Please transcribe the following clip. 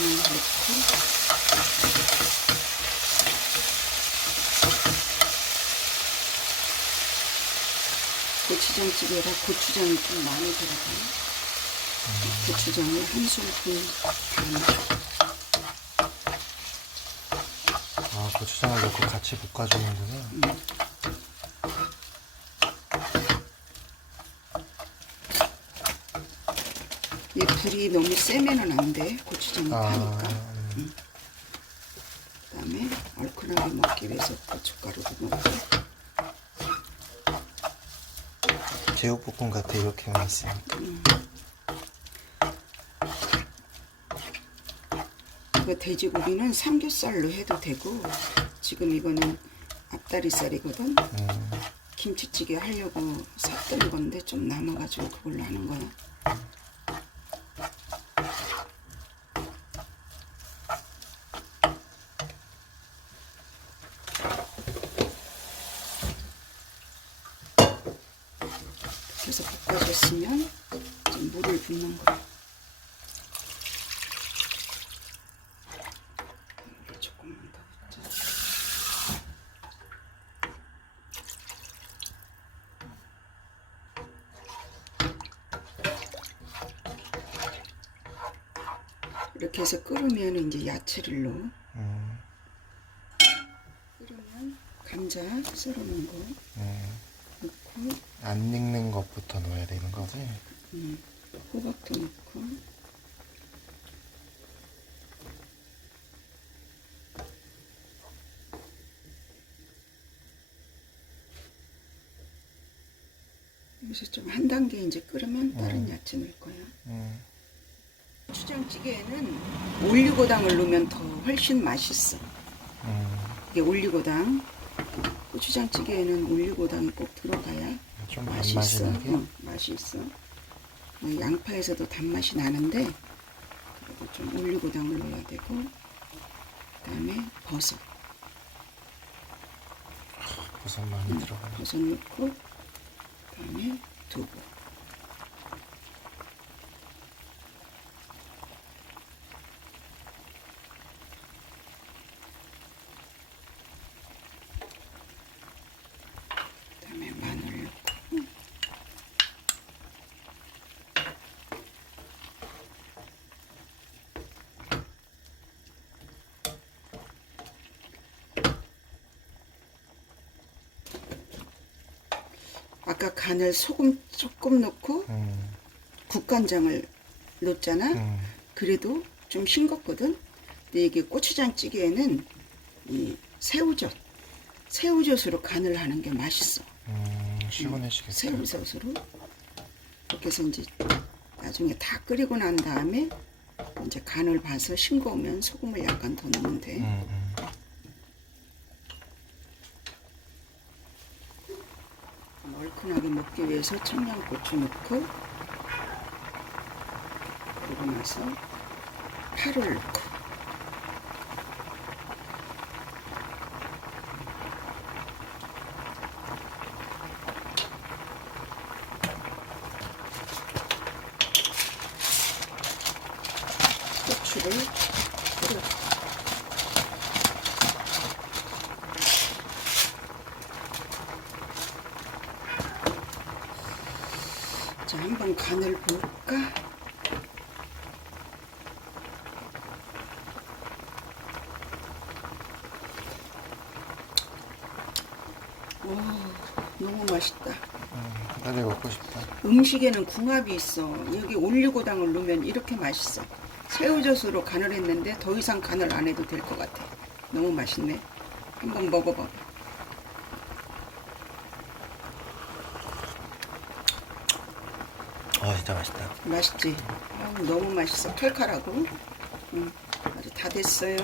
고추장도 넣고 고추장찌개라 고추장이 좀 많이 들어가요. 고추장을 한 스푼 반. 아 고추장을 넣고 같이 볶아주는구나. 이 불이 너무 세면은 안 돼. 고추장이 아 타니까. 음. 그다음에 얼큰하게 먹기 위해서 고춧가루도 넣고 제육볶음 같아 이렇게만 있으니까. 그 돼지고기는 삼겹살로 해도 되고 지금 이거는 앞다리살이거든. 음. 김치찌개 하려고 샀던 건데 좀 남아가지고 그걸로 하는 거야. 그래서 볶아줬으면 좀 물을 붓는 조금만 더 붓자. 이렇게 해서 끓으면 이제 야채를 넣어. 음. 끓으면 감자 썰어놓은 거 음. 안 익는 것부터 넣어야 되는 거지. 음, 호박도 넣고 여기서 좀 한 단계 이제 끓으면 다른 야채 넣을 거야. 음. 고추장찌개에는 올리고당을 넣으면 더 훨씬 맛있어. 음. 이게 올리고당. 고추장찌개에는 올리고당이 꼭 들어가야 좀 맛이 있어. 응, 맛이 있어. 어, 양파에서도 단맛이 나는데 그래도 좀 올리고당을 넣어야 되고 그다음에 버섯, 버섯 많이 들어가요. 버섯 넣고 그다음에 두부. 그다음에 마늘 넣고 아까 간을 소금 조금 넣고 음. 국간장을 넣었잖아. 음. 그래도 좀 싱겁거든. 근데 이게 고추장 찌개에는 이 새우젓, 새우젓으로 간을 하는 게 맛있어. 음. 시원해지겠다. 새우젓으로 이렇게 해서 이제 나중에 다 끓이고 난 다음에 이제 간을 봐서 싱거우면 소금을 약간 더 넣으면 돼. 음. 음. 얼큰하게 먹기 위해서 청양고추 넣고 그리고 나서 파를 넣고. 고추를 뿌려 자, 한번 간을 볼까? 오, 너무 맛있다. 음. 빨리 먹고 싶다. 음식에는 궁합이 있어. 여기 올리고당을 넣으면 이렇게 맛있어. 새우젓으로 간을 했는데 더 이상 간을 안 해도 될 것 같아. 너무 맛있네. 한번 먹어봐. 아 진짜 맛있다. 맛있지? 아우, 너무 맛있어. 칼칼하고. 응, 아주 다 됐어요.